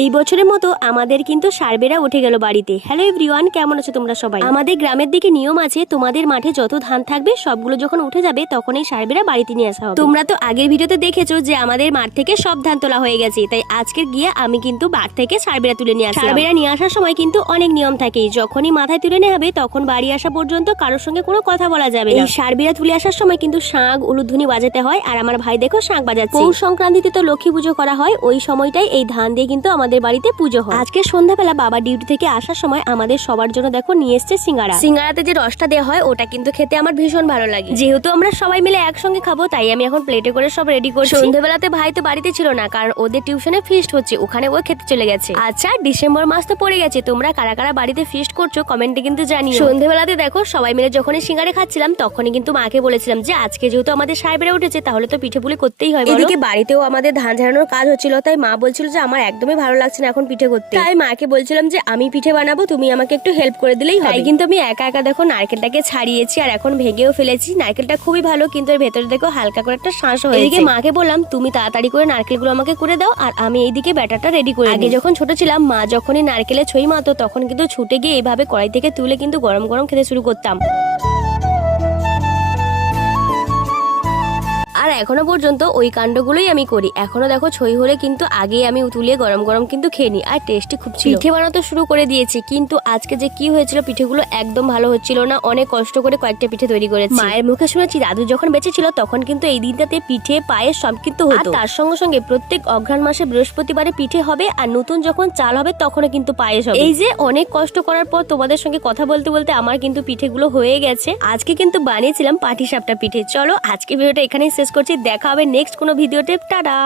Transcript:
এই বছরের মতো আমাদের কিন্তু সার্বেরা উঠে গেল বাড়িতে। হ্যালো এভরিওয়ান, কেমন আছো তোমরা সবাই? আমাদের গ্রামের দিকে নিয়ম আছে, তোমাদের মাঠে যত ধান থাকবে সবগুলো যখন উঠে যাবে তখন এই সার্বেরা বাড়িতে নিয়ে আসা হবে। তোমরা তো আগের ভিডিওতে দেখেছো যে আমাদের মাঠ থেকে সব ধান তোলা হয়ে গেছে, তাই আজকের গিয়ে আমি কিন্তু মাঠ থেকে সার্বেরা তুলে নিয়ে আসলাম। সার্বেরা নিয়ে আসার সময় কিন্তু অনেক নিয়ম থাকে। যখনই মাথায় তুলে নেওয়া হবে তখন বাড়ি আসা পর্যন্ত কারোর সঙ্গে কোনো কথা বলা যাবে না। এই সার্বেরা তুলে আসার সময় কিন্তু শাঁখ উলুধ্বনি বাজাতে হয়, আর আমার ভাই দেখো শাঁখ বাজাচ্ছে। পৌষ সংক্রান্তিতে তো লক্ষ্মী পুজো করা হয়, ওই সময়টাই এই ধান দিয়ে কিন্তু আমাদের বাড়িতে পুজো হয়। আজকে সন্ধ্যাবেলা বাবা ডিউটি থেকে আসার সময় আমাদের সবার জন্য দেখো নিয়ে এসছে সিঙ্গারা। সিঙ্গারাতে যে রসটা দেওয়া হয় ওটা কিন্তু খেতে আমার ভীষণ ভালো লাগে। যেহেতু আমরা সবাই মিলে একসঙ্গে খাবো তাই আমি এখন প্লেটে করে সব রেডি করছি। সন্ধ্যাবেলাতে ভাই তো বাড়িতে ছিল না, কারণ ওদের টিউশনে ফিস্ট হচ্ছে, ওখানে ও খেতে চলে গেছে। আচ্ছা, ডিসেম্বর মাস তো পড়ে গেছে, তোমরা কারা কারা বাড়িতে ফিস্ট করছো কমেন্টে কিন্তু জানিও। সন্ধ্যাবেলাতে দেখো সবাই মিলে যখনই সিঙ্গারা খাচ্ছিলাম তখনই কিন্তু মাকে বলেছিলাম যে আজকে যেহেতু আমাদের সাহেবেরা উঠেছে তাহলে তো পিঠে পুলি করতেই হয়। এদিকে বাড়িতেও আমাদের ধান ঝাড়ানোর কাজ হচ্ছিল, তাই মা বলছিল যে আমার একদমই ভালো লাগছে না এখন পিঠে করতে। তাই মাকে বলছিলাম যে আমি পিঠে বানাবো, তুমি আমাকে একটু হেল্প করে দিলেই হয়। কিন্তু আমি একা একা দেখো নারকেলটাকে ছাড়িয়েছি আর এখন ভেঙেও ফেলেছি। নারকেলটা খুবই ভালো, কিন্তু এর ভেতরে দেখো হালকা করে একটা শাঁস হয়েছে। এদিকে মাকে বললাম তুমি তাড়াতাড়ি করে নারকেলগুলো আমাকে করে দাও আর আমি এইদিকে ব্যাটারটা রেডি করে। আগে যখন ছোট ছিলাম মা যখনই নারকেলে ছই মাতো তখন কিন্তু ছুটে গিয়ে এইভাবে কড়াই থেকে তুলে কিন্তু গরম গরম খেতে শুরু করতাম। আর এখনো পর্যন্ত ওই কাণ্ডগুলোই আমি করি। এখনো দেখো ছই হলে কিন্তু আগে আমি তুলে গরম গরম কিন্তু খেয়ে নিই, আর টেস্টি খুব ছিল। পিঠে বানাতে শুরু করে দিয়েছি, কিন্তু আজকে যে কি হয়েছিল পিঠেগুলো একদম ভালো হচ্ছিল না। অনেক কষ্ট করে কয়েকটা পিঠে তৈরি করেছি। মায়ের মুখে শুনেছি দাদু যখন বেঁচে ছিল তখন কিন্তু এই দিনটাতে পিঠে পায়েস সব কিন্তু হতো। তার সঙ্গে সঙ্গে প্রত্যেক অঘ্রাণ মাসে বৃহস্পতিবারে পিঠে হবে, আর নতুন যখন চাল হবে তখনও কিন্তু পায়েস হবে। এই যে অনেক কষ্ট করার পর তোমাদের সঙ্গে কথা বলতে বলতে আমার কিন্তু পিঠেগুলো হয়ে গেছে। আজকে কিন্তু বানিয়েছিলাম পাটিসাপটা পিঠে। চলো আজকে ভিডিওটা এখানেই শেষ করছি, দেখা হবে নেক্সট কোনো ভিডিওতে। টাটা।